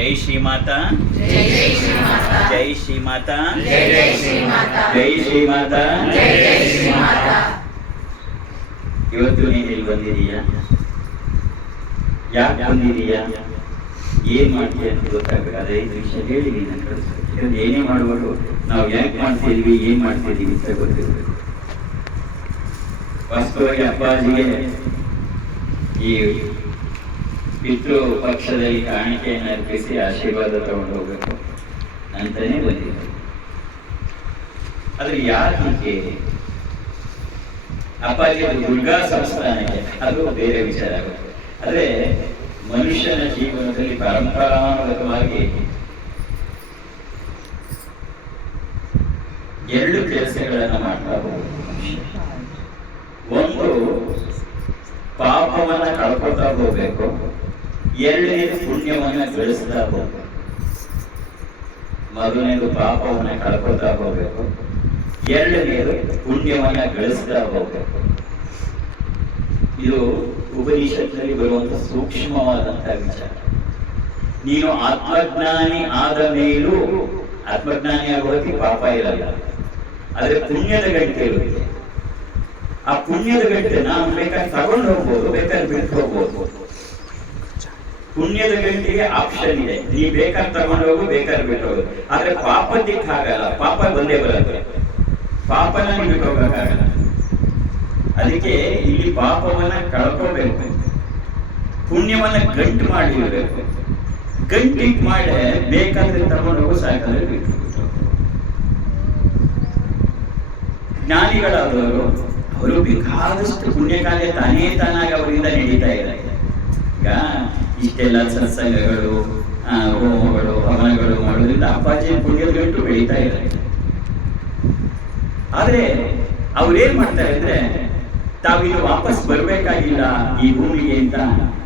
ಜೈ ಶ್ರೀ ಮಾತಾ ಜೈ ಜೈ ಶ್ರೀ ಮಾತಾ ಜೈ ಶ್ರೀ ಮಾತಾ ಜೈ ಜೈ ಶ್ರೀ ಮಾತಾ ಜೈ ಶ್ರೀ ಮಾತಾ ಜೈ ಜೈ ಶ್ರೀ ಮಾತಾ ಇವತ್ತು ನೀನು ಇಲ್ಲಿ ಬಂದಿದೀಯ? ಯಾಕೆ ಬಂದಿದೀಯ? ಏನ್ ಮಾಡ್ತೀಯ ಅಂತ ಗೊತ್ತಾಗಬೇಕು ಅದೇ ವಿಷಯ ಹೇಳಿ ನೀನು ಕಳಿಸ್ಬೇಕು ಏನೇ ಮಾಡುವಾಗ ನಾವು ಯಾಕೆ ಮಾಡ್ತಿದೀವಿ ಏನ್ ಮಾಡ್ತಿದೀವಿ ಅಂತ ಗೊತ್ತಿರಬೇಕು ವಾಸ್ತವವಾಗಿ ಅಪ್ಪಾಜಿಗೆ ಈ ಪಿತೃ ಪಕ್ಷದಲ್ಲಿ ಕಾಣಿಕೆಯನ್ನು ಅರ್ಪಿಸಿ ಆಶೀರ್ವಾದ ತಗೊಂಡು ಹೋಗ್ಬೇಕು. ಅಂತಾನೆ ಬಂದಿದೆ. ಆದ್ರೆ ಯಾಕೆ ಅಪ್ಪಾಜಿ ಅದು ದುರ್ಗಾ ಸಂಸ್ಥಾನಕ್ಕೆ ಅದು ಬೇರೆ ವಿಚಾರ ಆಗುತ್ತೆ. ಆದ್ರೆ ಮನುಷ್ಯನ ಜೀವನದಲ್ಲಿ ಪರಂಪರಾಗತವಾಗಿ ಎರಡು ಕೆಲಸಗಳನ್ನು ಮಾಡ್ತಾ ಹೋಗುದು ಒಂದು ಪಾಪವನ್ನ ಕಳ್ಕೊಳ್ತಾ ಹೋಗ್ಬೇಕು. ಎರಡನೇದು ಪುಣ್ಯವನ್ನ ಗಳಿಸ್ತಾ ಹೋಗ್ಬೇಕು. ಮೊದಲನೇದು ಪಾಪವನ್ನ ಕಳ್ಕೊತಾ ಹೋಗ್ಬೇಕು. ಎರಡನೇದು ಪುಣ್ಯವನ್ನ ಗಳಿಸ್ತಾ ಹೋಗ್ಬೇಕು. ಇದು ಉಪನಿಷತ್ನಲ್ಲಿ ಬರುವಂತ ಸೂಕ್ಷ್ಮವಾದಂತಹ ವಿಚಾರ. ನೀನು ಆತ್ಮಜ್ಞಾನಿ ಆದ ಮೇಲೂ ಆತ್ಮಜ್ಞಾನಿ ಆಗೋದಕ್ಕೆ ಪಾಪ ಇರಲ್ಲ. ಆದ್ರೆ ಪುಣ್ಯದ ಗಂಟೆ ಇರುತ್ತೆ. ಆ ಪುಣ್ಯದ ಗಂಟೆ ನಾವು ಬೇಕಾದ್ರೆ ತಗೊಂಡು ಹೋಗ್ಬೋದು, ಬೇಕಾದ್ರೆ ಬಿಟ್ಟು ಪುಣ್ಯದ ಗಂಟೆಗೆ ಆಪ್ಷನ್ ಇದೆ. ನೀ ಬೇಕಾದ್ರೆ ತಗೊಂಡು ಹೋಗು ಬೇಕಾದ್ರೆ ಬಿಟ್ಟು ಹೋಗು. ಆದ್ರೆ ಪಾಪದಿಕ್ಕೆ ಹಾಗಲ್ಲ ಪಾಪ ಬಂದೇ ಬರುತ್ತೆ. ಪಾಪನ ಬಿಟ್ಟು ಹೋಗಕ್ಕಾಗಲ್ಲ ಅದಕ್ಕೆ ಇಲ್ಲಿ ಪಾಪವನ್ನ ಕಳ್ಕೋಬೇಕು. ಪುಣ್ಯವನ್ನ ಗಂಟು ಮಾಡಿರ್ಬೇಕು ಗಂಟಿಟ್ ಮಾಡಿ ಬೇಕಾದ್ರೆ ತಗೊಂಡು ಹೋಗು ಸಾಕಾದ್ರೆ ಬಿಟ್ಟು. ಜ್ಞಾನಿಗಳಾದವರು, ಅವರು ಬೇಕಾದಷ್ಟು ಪುಣ್ಯ ಕಾರ್ಯ ತಾನೇ ತಾನಾಗಿ ಅವರಿಂದ ನಡೀತಾ ಇದ್ದಾರೆ. ಈಗ ಇಷ್ಟೆಲ್ಲ ಸತ್ಸಂಗಗಳು ಹೋಮಗಳು, ಹವನಗಳು ಮಾಡೋದ್ರಿಂದ ಅಪ್ಪಾಜಿ ಪುಣ್ಯದ ಗಂಟು ಬೆಳೀತಾ ಇದ್ದಾರೆ. ಆದ್ರೆ ಅವ್ರೇನ್ ಮಾಡ್ತಾರೆ ಅಂದ್ರೆ ತಾವಿನ್ನು ವಾಪಸ್ ಬರ್ಬೇಕಾಗಿಲ್ಲ ಈ ಭೂಮಿಗೆ ಅಂತ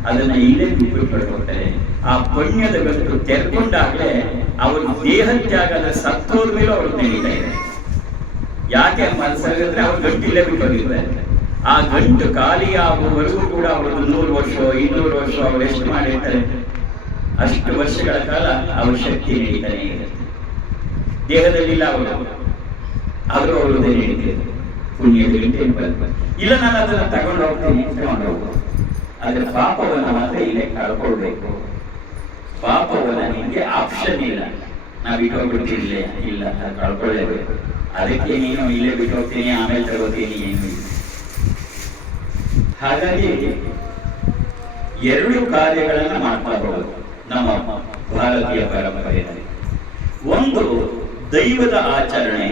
ಅದನ್ನ ಇಲ್ಲೇ ಬಿಟ್ಟು ಪಡ್ಕೊಳ್ತಾರೆ ಆ ಪುಣ್ಯದ ಗಂಟು ತೆರ್ಕೊಂಡಾಗ್ಲೇ ಅವ್ರ ದೇಹ ತ್ಯಾಗದ ಸತ್ತೋದ ಅವ್ರು ನಡೀತಾ ಇದೆ ಯಾಕೆ ಮನಸ್ಸಾಗಿದ್ರೆ ಅವ್ರ ಗಂಟು ಇಲ್ಲೇ ಬಿಟ್ಟು ಹೋಗಿರ್ತಾರೆ ಆ ಗಂಟು ಖಾಲಿ ಆಗುವವರೆಗೂ ಕೂಡ ಅವರು ನೂರು ವರ್ಷ, ಇನ್ನೂರು ವರ್ಷ ಅವರು ಎಷ್ಟು ಮಾಡಿರ್ತಾರೆ? ಅಷ್ಟು ವರ್ಷಗಳ ಕಾಲ ಅವರು ಶಕ್ತಿ ನಡೀತಾನೆ ದೇಹದಲ್ಲಿಲ್ಲ ಅವರು. ಆದರೂ ಅವರು ಪುಣ್ಯದಲ್ಲಿ ಇಲ್ಲ, ನಾನು ಅದನ್ನು ತಗೊಂಡು ಹೋಗ್ತೀನಿ, ತಗೊಂಡು ಹೋಗ್ಬೋದು ಆದ್ರೆ ಪಾಪವನ್ನ ಮಾತ್ರ ಇಲ್ಲೇ ಕಳ್ಕೊಳ್ಬೇಕು. ಪಾಪವನ್ನ ನಿಮಗೆ ಆಪ್ಷನ್ ಇಲ್ಲ. ನಾವು ಇಟ್ಟೋಗ್ಬಿಡ್ತಿರ್ಲೇ ಇಲ್ಲ. ಕಳ್ಕೊಳ್ಳೇಬೇಕು. ಅದಕ್ಕೆ ನೀನು ಇಲ್ಲೇ ಬಿಟ್ಟು ಹೋಗ್ತೀನಿ, ಆಮೇಲೆ ತಗೋತೀನಿ ಏನು ಹಾಗಾಗಿ ಎರಡು ಕಾರ್ಯಗಳನ್ನ ಮಾಡ್ತಾ ಹೋಗೋದು ನಮ್ಮ ಭಾರತೀಯ ಪರಂಪರೆಯಲ್ಲಿ. ಒಂದು ದೈವದ ಆಚರಣೆ,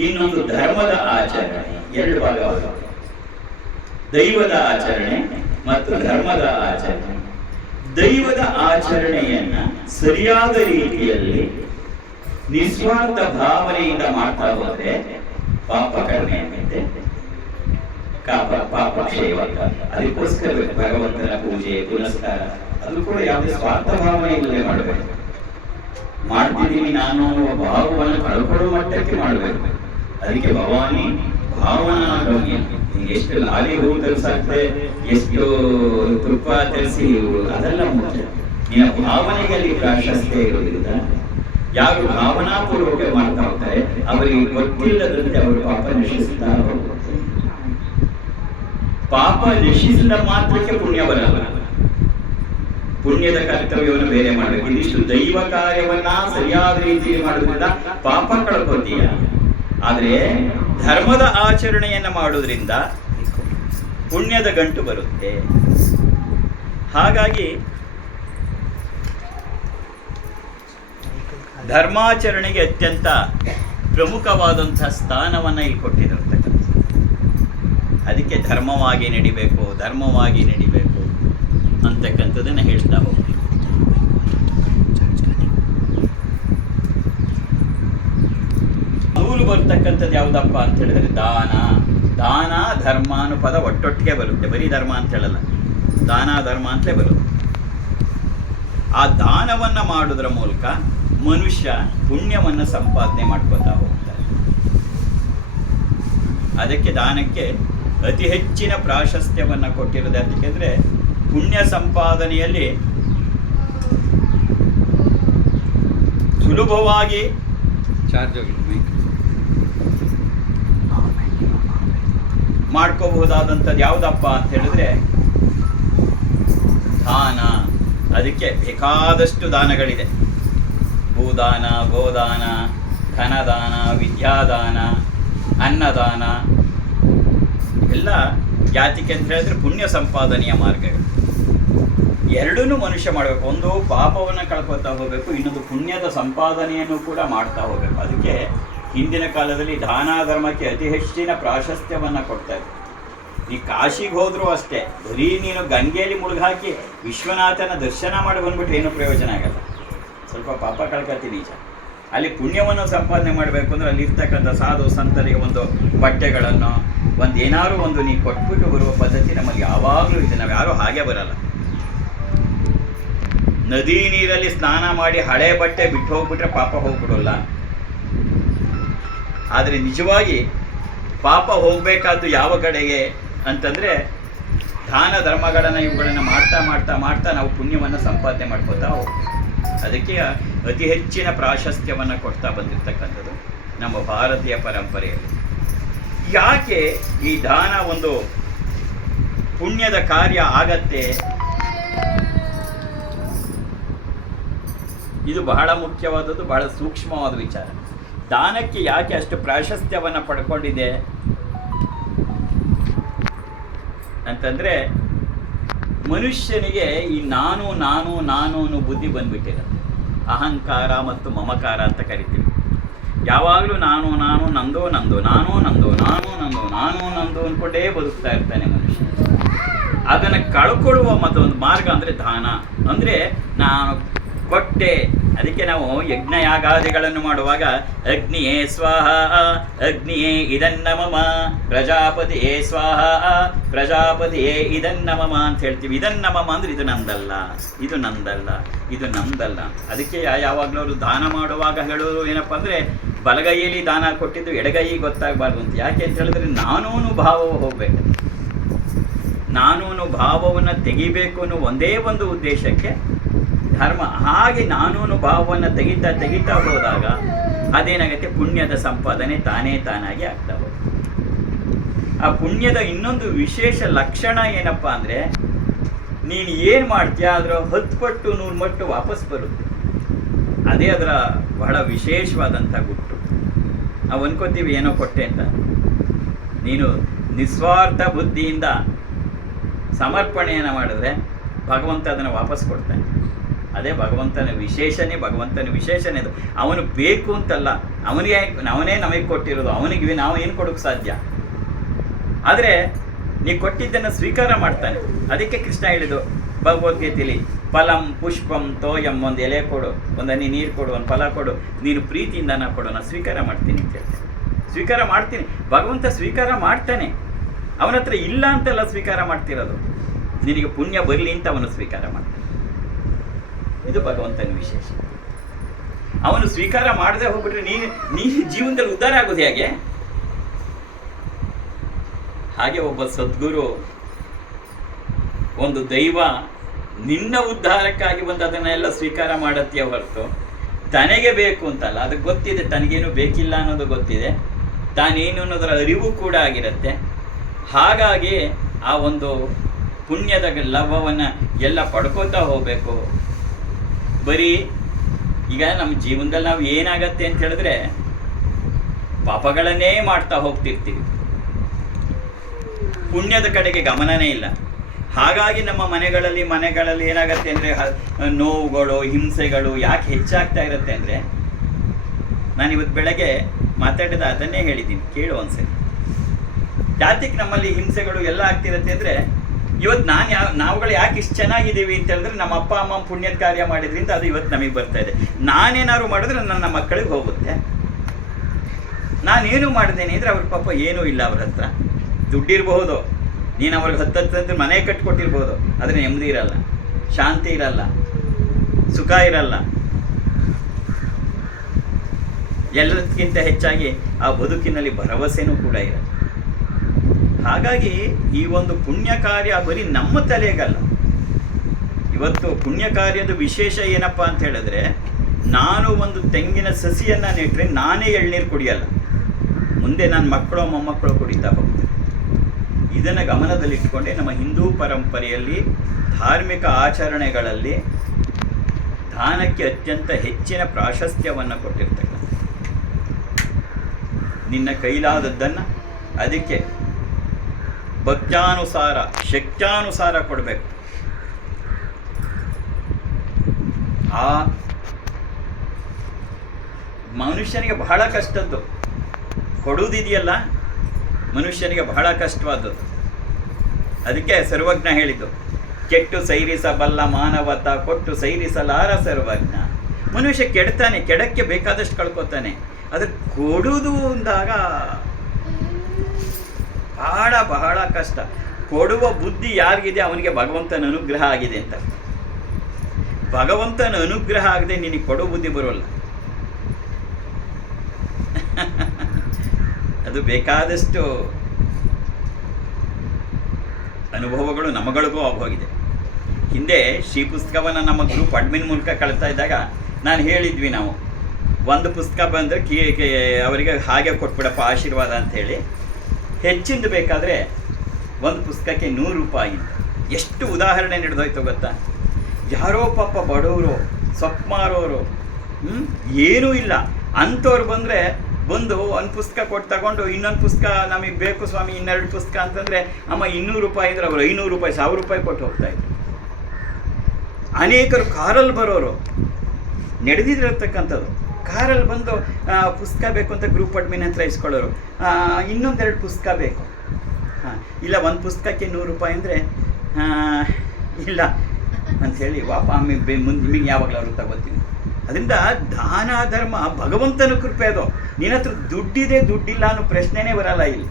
ಇನ್ನೊಂದು ಧರ್ಮದ ಆಚರಣೆ, ಎರಡು ಭಾಗವಾಗ ದೈವದ ಆಚರಣೆ ಮತ್ತು ಧರ್ಮದ ಆಚರಣೆ. ದೈವದ ಆಚರಣೆಯನ್ನ ಸರಿಯಾದ ರೀತಿಯಲ್ಲಿ ನಿಸ್ವಾರ್ಥ ಭಾವನೆಯಿಂದ ಮಾಡ್ತಾ ಹೋದ್ರೆ ಪಾಪ ಕಡಿಮೆ ಆಗುತ್ತೆ. ಪಾಪ ಕ್ಷೇಮಕ ಅದಕ್ಕೋಸ್ಕರ ಭಗವಂತನ ಪೂಜೆ ಪುನಸ್ಕಾರ ಅದು ಕೂಡ ಯಾವುದೇ ಸ್ವಾರ್ಥ ಭಾವನೆ ಇಲ್ಲದೆ ಮಾಡಬೇಕು ಮಾಡ್ತಿದ್ದೀನಿ ನಾನು ಭಾವವನ್ನು ಕಳ್ಕೊಳ್ಳೋ ಮಟ್ಟಕ್ಕೆ ಮಾಡಬೇಕು ಅದಕ್ಕೆ ಭವಾನಿ ಭಾವನಾ ಗಮ್ಯ ಎಷ್ಟು ಲಾಲಿ ಹೂ ತರಿಸಾಕ್ತೆ ಎಷ್ಟು ತುಪ್ಪ ತರಿಸಿ ಅದೆಲ್ಲ ಮುಖ್ಯ ನಿನ್ನ ಭಾವನೆಗೆ ಅಲ್ಲಿ ಪ್ರಾಶಸ್ತ್ಯ ಇರೋದ್ರಿಂದ ಯಾರು ಭಾವನಾಪೂರ್ವಕ ಮಾಡ್ತಾ ಹೋಗ್ತಾರೆ ಅವರಿಗೆ ಗೊತ್ತಿಲ್ಲದಂತೆ ಅವರು ಪಾಪ ನಶಿಸ್ತಾ ಹೋಗ್ತಾರೆ ಪಾಪ ನಶಿಸಿದ ಮಾತ್ರಕ್ಕೆ ಪುಣ್ಯ ಬರಲ್ಲ ಪುಣ್ಯದ ಕರ್ತವ್ಯವನ್ನು ಬೇರೆ ಮಾಡಬೇಕು. ಇದಿಷ್ಟು ದೈವ ಕಾರ್ಯವನ್ನ ಸರಿಯಾದ ರೀತಿಯಲ್ಲಿ ಮಾಡೋದ್ರಿಂದ ಪಾಪ ಕಳ್ಕೊತೀಯ ಆದ್ರೆ ಧರ್ಮದ ಆಚರಣೆಯನ್ನ ಮಾಡೋದ್ರಿಂದ ಪುಣ್ಯದ ಗಂಟು ಬರುತ್ತೆ. ಹಾಗಾಗಿ ಧರ್ಮಾಚರಣೆಗೆ ಅತ್ಯಂತ ಪ್ರಮುಖವಾದಂತಹ ಸ್ಥಾನವನ್ನ ಇಲ್ಲಿ ಕೊಟ್ಟಿರತಕ್ಕಂಥ ಅದಕ್ಕೆ ಧರ್ಮವಾಗಿ ನಡಿಬೇಕು ಧರ್ಮವಾಗಿ ನಡಿಬೇಕು ಅಂತಕ್ಕಂಥದ್ದನ್ನ ಹೇಳ್ತಾ ಹೋಗ್ತೀವಿ ನೂಲು ಬರ್ತಕ್ಕಂಥದ್ದು ಯಾವುದಪ್ಪ ಅಂತ ಹೇಳಿದ್ರೆ ದಾನ. ದಾನ, ಧರ್ಮ ಅನ್ನೋ ಪದ ಒಟ್ಟೊಟ್ಟಿಗೆ ಬರುತ್ತೆ. ಬರೀ ಧರ್ಮ ಅಂತ ಹೇಳಲ್ಲ. ದಾನ, ಧರ್ಮ ಅಂತಲೇ ಬರುತ್ತೆ. ಆ ದಾನವನ್ನ ಮಾಡುವುದರ ಮೂಲಕ ಮನುಷ್ಯ ಪುಣ್ಯವನ್ನ ಸಂಪಾದನೆ ಮಾಡ್ಕೋತಾ ಹೋಗ್ತಾರೆ ಅದಕ್ಕೆ ದಾನಕ್ಕೆ ಅತಿ ಹೆಚ್ಚಿನ ಪ್ರಾಶಸ್ತ್ಯವನ್ನು ಕೊಟ್ಟಿರೋದು ಅಂದರೆ ಪುಣ್ಯ ಸಂಪಾದನೆಯಲ್ಲಿ ಸುಲಭವಾಗಿ ಚಾರ್ಜ್ ಮಾಡ್ಕೋಬಹುದಾದಂಥದ್ದು ಯಾವುದಪ್ಪ ಅಂತ ಹೇಳಿದ್ರೆ ದಾನ. ಅದಕ್ಕೆ ಬೇಕಾದಷ್ಟು ದಾನಗಳಿದೆ. ಭೂದಾನ ಗೋದಾನ ಧನದಾನ ವಿದ್ಯಾದಾನ ಅನ್ನದಾನ ಎಲ್ಲ ಜಾತಿಗೆ ಅಂತ ಹೇಳಿದ್ರೆ ಪುಣ್ಯ ಸಂಪಾದನೆಯ ಮಾರ್ಗಗಳು ಎರಡೂ ಮನುಷ್ಯ ಮಾಡಬೇಕು. ಒಂದು ಪಾಪವನ್ನು ಕಳ್ಕೊತಾ ಹೋಗಬೇಕು, ಇನ್ನೊಂದು ಪುಣ್ಯದ ಸಂಪಾದನೆಯನ್ನು ಕೂಡ ಮಾಡ್ತಾ ಹೋಗಬೇಕು. ಅದಕ್ಕೆ ಹಿಂದಿನ ಕಾಲದಲ್ಲಿ ದಾನ ಧರ್ಮಕ್ಕೆ ಅತಿ ಹೆಚ್ಚಿನ ಪ್ರಾಶಸ್ತ್ಯವನ್ನು ಕೊಡ್ತಾ ಇದ್ರು. ಈ ಕಾಶಿಗೆ ಹೋದರೂ ಅಷ್ಟೇ, ಬರೀ ನೀನು ಗಂಗೆಯಲ್ಲಿ ಮುಳುಗಾಕಿ ವಿಶ್ವನಾಥನ ದರ್ಶನ ಮಾಡಿ ಬಂದ್ಬಿಟ್ರೆ ಏನು ಪ್ರಯೋಜನ ಆಗಲ್ಲ. ಸ್ವಲ್ಪ ಪಾಪ ಕಳ್ಕತಿ ನಿಜ. ಅಲ್ಲಿ ಪುಣ್ಯವನ್ನು ಸಂಪಾದನೆ ಮಾಡಬೇಕು ಅಂದರೆ ಅಲ್ಲಿರ್ತಕ್ಕಂಥ ಸಾಧು ಸಂತರಿಗೆ ಒಂದು ಬಟ್ಟೆಗಳನ್ನು ಒಂದು ಏನಾದ್ರು ಒಂದು ನೀವು ಕೊಟ್ಬಿಟ್ಟು ಬರುವ ಪದ್ಧತಿ ನಮ್ಮಲ್ಲಿ ಯಾವಾಗಲೂ ಇದೆ. ನಾವು ಯಾರೂ ಹಾಗೆ ಬರಲ್ಲ. ನದಿ ನೀರಲ್ಲಿ ಸ್ನಾನ ಮಾಡಿ ಹಳೆ ಬಟ್ಟೆ ಬಿಟ್ಟು ಹೋಗ್ಬಿಟ್ರೆ ಪಾಪ ಹೋಗ್ಬಿಡೋಲ್ಲ. ಆದರೆ ನಿಜವಾಗಿ ಪಾಪ ಹೋಗಬೇಕಾದ್ದು ಯಾವ ಕಡೆಗೆ ಅಂತಂದರೆ ದಾನ ಧರ್ಮಗಳನ್ನು ಇವುಗಳನ್ನು ಮಾಡ್ತಾ ಮಾಡ್ತಾ ಮಾಡ್ತಾ ನಾವು ಪುಣ್ಯವನ್ನು ಸಂಪಾದನೆ ಮಾಡ್ಕೋತಾ ಹೋಗ್ತೀವಿ. ಅದಕ್ಕೆ ಅತಿ ಹೆಚ್ಚಿನ ಪ್ರಾಶಸ್ತ್ಯವನ್ನು ಕೊಡ್ತಾ ಬಂದಿರತಕ್ಕಂಥದ್ದು ನಮ್ಮ ಭಾರತೀಯ ಪರಂಪರೆಯಲ್ಲಿ. ಯಾಕೆ ಈ ದಾನ ಒಂದು ಪುಣ್ಯದ ಕಾರ್ಯ ಆಗತ್ತೆ? ಇದು ಬಹಳ ಮುಖ್ಯವಾದದ್ದು, ಬಹಳ ಸೂಕ್ಷ್ಮವಾದ ವಿಚಾರ. ದಾನಕ್ಕೆ ಯಾಕೆ ಅಷ್ಟು ಪ್ರಾಶಸ್ತ್ಯವನ್ನು ಪಡ್ಕೊಂಡಿದೆ? ಅಂತಂದ್ರೆ, ಮನುಷ್ಯನಿಗೆ ಈ ನಾನು ನಾನು ನಾನು ಅನ್ನೋ ಬುದ್ಧಿ ಬಂದ್ಬಿಟ್ಟಿರುತ್ತೆ ಅಹಂಕಾರ ಮತ್ತು ಮಮಕಾರ ಅಂತ ಕರಿತೀವಿ. ಯಾವಾಗಲೂ ನಾನು ನಾನು, ನಂದು ನಂದು, ನಾನು ನಂದು ನಾನು ನಂದು ನಾನು, ನಂದು ಅಂದ್ಕೊಂಡೇ ಬದುಕ್ತಾ ಇರ್ತಾನೆ ಮನುಷ್ಯ. ಅದನ್ನು ಕಳ್ಕೊಳ್ಳುವ ಮತ್ತೊಂದು ಮಾರ್ಗ ಅಂದರೆ ದಾನ. ಅಂದರೆ ನಾನು ಕೊಟ್ಟೆ ಅದಕ್ಕೆ ನಾವು ಯಜ್ಞ ಯಾಗಾದಿಗಳನ್ನು ಮಾಡುವಾಗ, ಅಗ್ನಿಯೇ ಸ್ವಾಹ, ಅಗ್ನಿಯೇ ಇದನ್ನ ಮಮ ಪ್ರಜಾಪತಿಯೇ ಸ್ವಾಹ, ಪ್ರಜಾಪತಿಯೇ ಇದನ್ನ ಮಮ ಅಂತ ಹೇಳ್ತೀವಿ. ಇದನ್ನ ಮಮ ಅಂದ್ರೆ ಇದು ನಂದಲ್ಲ ಇದು ನಂದಲ್ಲ ಇದು ನಂದಲ್ಲ. ಅದಕ್ಕೆ ಯಾವಾಗಲೂ ಅವರು ದಾನ ಮಾಡುವಾಗ ಹೇಳೋರು ಏನಪ್ಪ ಅಂದ್ರೆ, ಬಲಗೈಯಲ್ಲಿ ದಾನ ಕೊಟ್ಟಿದ್ದು ಎಡಗೈ ಗೊತ್ತಾಗಬಾರ್ದು ಅಂತ. ಯಾಕೆ ಅಂತ ಹೇಳಿದ್ರೆ ನಾನೂನು ಭಾವವು ಹೋಗ್ಬೇಕು. ನಾನೂನು ಭಾವವನ್ನು ತೆಗಿಬೇಕು ಅನ್ನೋ ಒಂದೇ ಒಂದು ಉದ್ದೇಶಕ್ಕೆ ಧರ್ಮ, ಹಾಗೆ ನಾನೂನು ಭಾವವನ್ನು ತೆಗಿತಾ ತೆಗಿತಾ ಹೋದಾಗ ಅದೇನಾಗುತ್ತೆ? ಪುಣ್ಯದ ಸಂಪಾದನೆ ತಾನೇ ತಾನಾಗಿ ಆಗ್ತಾ ಆ ಪುಣ್ಯದ ಇನ್ನೊಂದು ವಿಶೇಷ ಲಕ್ಷಣ ಏನಪ್ಪ ಅಂದರೆ, ನೀನು ಏನು ಮಾಡ್ತೀಯ ಅದರ ಹತ್ತು ಪಟ್ಟು ನೂರು ಮಟ್ಟು ವಾಪಸ್ ಬರುತ್ತೆ. ಅದೇ ಅದರ ಬಹಳ ವಿಶೇಷವಾದಂಥ ಗುಟ್ಟು. ನಾವು ಅನ್ಕೋತೀವಿ, ಏನೋ ಕೊಟ್ಟೆ ಅಂತ. ನೀನು ನಿಸ್ವಾರ್ಥ ಬುದ್ಧಿಯಿಂದ ಸಮರ್ಪಣೆಯನ್ನು ಮಾಡಿದ್ರೆ ಭಗವಂತ ಅದನ್ನು ವಾಪಸ್ ಕೊಡ್ತಾನೆ. ಅದೇ ಭಗವಂತನ ವಿಶೇಷನೇ ಭಗವಂತನ ವಿಶೇಷನೇ ಅದು. ಅವನು ಬೇಕು ಅಂತಲ್ಲ, ಅವನಿಗೆ ಅವನೇ ನಮಗೆ ಕೊಟ್ಟಿರೋದು, ಅವನಿಗೆ ನಾವು ಏನು ಕೊಡೋಕ್ಕೆ ಸಾಧ್ಯ? ಆದರೆ, ನೀ ಕೊಟ್ಟಿದ್ದನ್ನು ಸ್ವೀಕಾರ ಮಾಡ್ತಾನೆ. ಅದಕ್ಕೆ ಕೃಷ್ಣ ಹೇಳಿದ್ದು ಭಗವದ್ಗೀತೆಯಲ್ಲಿ ಫಲಂ ಪುಷ್ಪಂ ತೋಯಂ ಒಂದು ಎಲೆ ಕೊಡು, ಒಂದು ಹನಿ ನೀರು ಕೊಡು, ಒಂದು ಫಲ ಕೊಡು, ನೀನು ಪ್ರೀತಿಯಿಂದ ನಾ ಕೊಡು ನಾನು ಸ್ವೀಕಾರ ಮಾಡ್ತೀನಿ ಅಂತ ಹೇಳ್ತೇನೆ. ಸ್ವೀಕಾರ ಮಾಡ್ತೀನಿ. ಭಗವಂತ ಸ್ವೀಕಾರ ಮಾಡ್ತಾನೆ. ಅವನ ಹತ್ರ ಇಲ್ಲ ಅಂತೆಲ್ಲ ಸ್ವೀಕಾರ ಮಾಡ್ತಿರೋದು. ನಿನಗೆ ಪುಣ್ಯ ಬರಲಿ ಅಂತ ಅವನು ಸ್ವೀಕಾರ ಮಾಡ್ತಾನೆ. ಇದು ಭಗವಂತನ ವಿಶೇಷ. ಅವನು ಸ್ವೀಕಾರ ಮಾಡದೆ ಹೋಗ್ಬಿಟ್ರೆ ನೀ ನೀ ಜೀವನದಲ್ಲಿ ಉದ್ಧಾರ ಆಗೋದು ಹೇಗೆ? ಹಾಗೆ ಒಬ್ಬ ಸದ್ಗುರು, ಒಂದು ದೈವ ನಿನ್ನ ಉದ್ಧಾರಕ್ಕಾಗಿ ಬಂದು ಅದನ್ನೆಲ್ಲ ಸ್ವೀಕಾರ ಮಾಡತ್ತೀಯ ಹೊರತು? ತನಗೆ ಬೇಕು ಅಂತಲ್ಲ, ಅದು ಗೊತ್ತಿದೆ, ತನಗೇನು ಬೇಕಿಲ್ಲ ಅನ್ನೋದು ಗೊತ್ತಿದೆ. ತಾನೇನು ಅನ್ನೋದರ ಅರಿವು ಕೂಡ ಆಗಿರುತ್ತೆ. ಹಾಗಾಗಿ ಆ ಒಂದು ಪುಣ್ಯದ ಲವವನ್ನು ಎಲ್ಲ ಪಡ್ಕೋತಾ ಹೋಗಬೇಕು. ಬರೀ ಈಗ ನಮ್ಮ ಜೀವನದಲ್ಲಿ ನಾವು ಏನಾಗತ್ತೆ ಅಂತ ಹೇಳಿದ್ರೆ ಪಾಪಗಳನ್ನೇ ಮಾಡ್ತಾ ಹೋಗ್ತಿರ್ತೀವಿ. ಪುಣ್ಯದ ಕಡೆಗೆ ಗಮನನೇ ಇಲ್ಲ. ಹಾಗಾಗಿ ನಮ್ಮ ಮನೆಗಳಲ್ಲಿ ಮನೆಗಳಲ್ಲಿ ಏನಾಗತ್ತೆ ಅಂದರೆ ನೋವುಗಳು, ಹಿಂಸೆಗಳು ಯಾಕೆ ಹೆಚ್ಚಾಗ್ತಾ ಇರುತ್ತೆ ಅಂದರೆ ನಾನು ಇವತ್ತು ಬೆಳಗ್ಗೆ ಮಾತಾಡಿದ ಅದನ್ನೇ ಹೇಳಿದ್ದೀನಿ. ಕೇಳು ಒಂದ್ಸರಿ. ಜಾತಿಗೆ ನಮ್ಮಲ್ಲಿ ಹಿಂಸೆಗಳು ಎಲ್ಲ ಆಗ್ತಿರತ್ತೆ ಅಂದರೆ ಇವತ್ತು ನಾನು ನಾವುಗಳು ಯಾಕೆ ಇಷ್ಟು ಚೆನ್ನಾಗಿದ್ದೀವಿ ಅಂತ ಹೇಳಿದ್ರೆ ನಮ್ಮ ಅಪ್ಪ, ಅಮ್ಮ ಪುಣ್ಯದ ಕಾರ್ಯ ಮಾಡಿದ್ರಿಂದ ಅದು ಇವತ್ತು ನಮಗೆ ಬರ್ತಾ ಇದೆ. ನಾನೇನಾದ್ರು ಮಾಡಿದ್ರೆ ನನ್ನ ಮಕ್ಕಳಿಗೆ ಹೋಗುತ್ತೆ. ನಾನೇನು ಮಾಡಿದ್ದೇನೆ ಅಂದರೆ ಅವ್ರ ಪಾಪ ಏನೂ ಇಲ್ಲ ಅವ್ರ ಹತ್ರ. ದುಡ್ಡಿರಬಹುದು ನೀನು ಅವ್ರಿಗೆ ಹತ್ತು ಹತ್ತು ಅಂದ್ರೆ ಮನೆ ಕಟ್ಕೊಟ್ಟಿರ್ಬೋದು. ಆದರೆ ನೆಮ್ಮದಿ ಇರಲ್ಲ. ಶಾಂತಿ ಇರಲ್ಲ. ಸುಖ ಇರಲ್ಲ. ಎಲ್ಲದಕ್ಕಿಂತ ಹೆಚ್ಚಾಗಿ ಆ ಬದುಕಿನಲ್ಲಿ ಭರವಸೆನೂ ಕೂಡ ಇರಲ್ಲ. ಹಾಗಾಗಿ ಈ ಒಂದು ಪುಣ್ಯ ಕಾರ್ಯ ಬರೀ ನಮ್ಮ ತಲೆಗಲ್ಲ. ಇವತ್ತು ಪುಣ್ಯ ಕಾರ್ಯದ ವಿಶೇಷ ಏನಪ್ಪ ಅಂತ ಹೇಳಿದ್ರೆ, ನಾನು ಒಂದು ತೆಂಗಿನ ಸಸಿಯನ್ನ ನೆಟ್ಟರೆ ನಾನೇ ಎಳ್ನೀರು ಕುಡಿಯಲ್ಲ. ಮುಂದೆ ನನ್ನ ಮಕ್ಕಳು ಮೊಮ್ಮಕ್ಕಳು ಕುಡಿತಾ ಹೋಗ್ತಾರೆ ಇದನ್ನು ಗಮನದಲ್ಲಿಟ್ಟುಕೊಂಡೇ ನಮ್ಮ ಹಿಂದೂ ಪರಂಪರೆಯಲ್ಲಿ, ಧಾರ್ಮಿಕ ಆಚರಣೆಗಳಲ್ಲಿ ದಾನಕ್ಕೆ ಅತ್ಯಂತ ಹೆಚ್ಚಿನ ಪ್ರಾಶಸ್ತ್ಯವನ್ನು ಕೊಟ್ಟಿರ್ತಕ್ಕಂಥ ನಿನ್ನ ಕೈಲಾದದ್ದನ್ನು ಅದಕ್ಕೆ ಭಕ್ತ್ಯಾನುಸಾರ ಶಕ್ತ್ಯಾನುಸಾರ ಕೊಡಬೇಕು. ಆ ಮನುಷ್ಯನಿಗೆ ಬಹಳ ಕಷ್ಟದ್ದು. ಕೊಡುವುದಿದೆಯಲ್ಲ, ಮನುಷ್ಯನಿಗೆ ಬಹಳ ಕಷ್ಟವಾದದ್ದು. ಅದಕ್ಕೆ ಸರ್ವಜ್ಞ ಹೇಳಿದ್ದು, ಕೆಟ್ಟು ಸೈರಿಸಬಲ್ಲ ಮಾನವತ, ಕೊಟ್ಟು ಸೈರಿಸಲಾರ ಸರ್ವಜ್ಞ. ಮನುಷ್ಯ ಕೆಡ್ತಾನೆ, ಕೆಡಕ್ಕೆ ಬೇಕಾದಷ್ಟು ಕಳ್ಕೊತಾನೆ. ಅದಕ್ಕೆ ಕೊಡುವುದು ಅಂದಾಗ ಬಹಳ ಬಹಳ ಕಷ್ಟ. ಕೊಡುವ ಬುದ್ಧಿ ಯಾರಿಗಿದೆ? ಅವನಿಗೆ ಭಗವಂತನ ಅನುಗ್ರಹ ಆಗಿದೆ ಅಂತ. ಭಗವಂತನ ಅನುಗ್ರಹ ಆಗದೆ ನಿನಗೆ ಕೊಡೋ ಬುದ್ಧಿ ಬರೋಲ್ಲ. ಅದು ಬೇಕಾದಷ್ಟು ಅನುಭವಗಳು ನಮಗಳಿಗೂ ಆಗೋಗಿದೆ. ಹಿಂದೆ ಶ್ರೀ ಪುಸ್ತಕವನ್ನು ನಮ್ಮ ಗ್ರೂಪ್ ಅಡ್ಮಿನ್ ಮೂಲಕ ಕಳ್ತಾ ಇದ್ದಾಗ ನಾನು ಹೇಳಿದ್ವಿ ನಾವು. ಒಂದು ಪುಸ್ತಕ ಬಂದರೆ ಕೇ ಅವರಿಗೆ ಹಾಗೆ ಕೊಟ್ಬಿಡಪ್ಪ, ಆಶೀರ್ವಾದ ಅಂಥೇಳಿ ಹೆಚ್ಚಿಂದು ಬೇಕಾದರೆ ಒಂದು ಪುಸ್ತಕಕ್ಕೆ ನೂರು ರೂಪಾಯಿ. ಎಷ್ಟು ಉದಾಹರಣೆ ನಡೆದೋಯ್ತು ಗೊತ್ತಾ? ಯಾರೋ ಪಾಪ ಬಡವರು, ಸೊಪ್ಪು ಮಾರೋರು? ಏನೂ ಇಲ್ಲ. ಅಂಥವ್ರು ಬಂದರೆ ಬಂದು ಒಂದು ಪುಸ್ತಕ ಕೊಟ್ಟು ತಗೊಂಡು ಇನ್ನೊಂದು ಪುಸ್ತಕ ನಮಗೆ ಬೇಕು ಸ್ವಾಮಿ, ಇನ್ನೆರಡು ಪುಸ್ತಕ ಅಂತಂದರೆ ಅಮ್ಮ ಇನ್ನೂರು ರೂಪಾಯಿ ಅಂದರೆ ಅವರು ಐನೂರು ರೂಪಾಯಿ, ಸಾವಿರ ರೂಪಾಯಿ ಕೊಟ್ಟು ಹೋಗ್ತಾ ಇದ್ರು. ಅನೇಕರು ಕಾರಲ್ಲಿ ಬರೋರು. ನಡೆದಿರತಕ್ಕಂಥದ್ದು ಕಾರಲ್ಲಿ ಬಂದು ಪುಸ್ತಕ ಬೇಕು ಅಂತ ಗ್ರೂಪ್ ಅಡ್ಮಿನ್ ಹತ್ರ ಇಸ್ಕೊಳ್ಳೋರು. ಇನ್ನೊಂದೆರಡು ಪುಸ್ತಕ ಬೇಕು. ಹಾಂ, ಇಲ್ಲ ಒಂದು ಪುಸ್ತಕಕ್ಕೆ ನೂರು ರೂಪಾಯಿ ಅಂದರೆ ಇಲ್ಲ ಅಂಥೇಳಿ ವಾಪ ಆಮೇಲೆ ಮುಂದೆ ನಿಮಗೆ ಯಾವಾಗಲಾದ್ರು ತಗೋತೀನಿ. ಅದರಿಂದ ದಾನ, ಧರ್ಮ, ಭಗವಂತನ ಕೃಪೆ ಅದು. ನಿನ್ನ ಹತ್ರ ದುಡ್ಡಿದೆ, ದುಡ್ಡಿಲ್ಲ ಅನ್ನೋ ಪ್ರಶ್ನೆನೇ ಬರಲ್ಲ ಇಲ್ಲಿ.